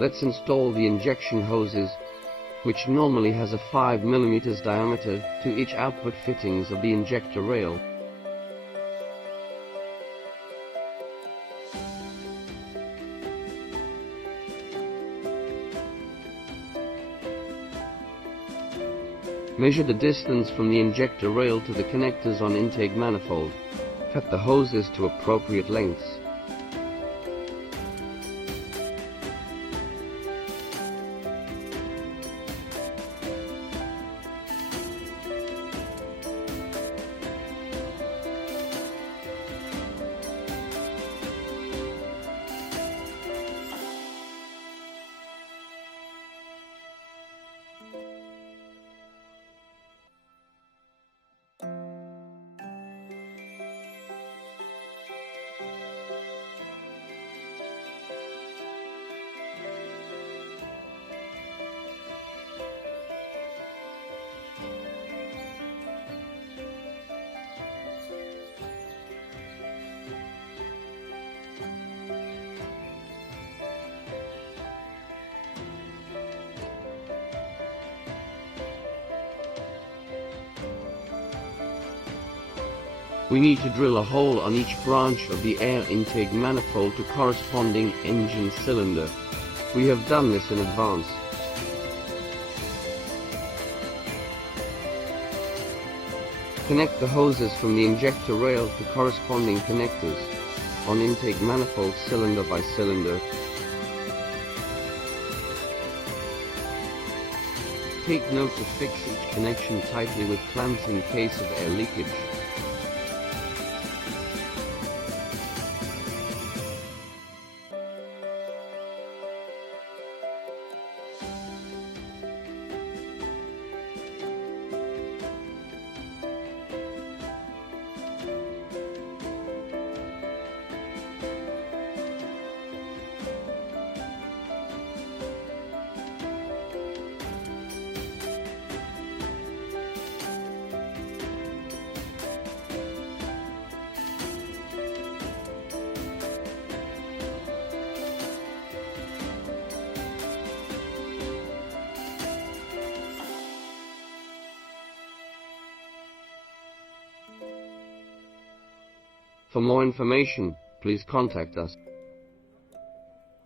Let's install the injection hoses, which normally has a 5 mm diameter, to each output fittings of the injector rail. Measure the distance from the injector rail to the connectors on intake manifold. Cut the hoses to appropriate lengths. We need to drill a hole on each branch of the air intake manifold to corresponding engine cylinder. We have done this in advance. Connect the hoses from the injector rail to corresponding connectors on intake manifold cylinder by cylinder. Take note to fix each connection tightly with clamps in case of air leakage. For more information, please contact us.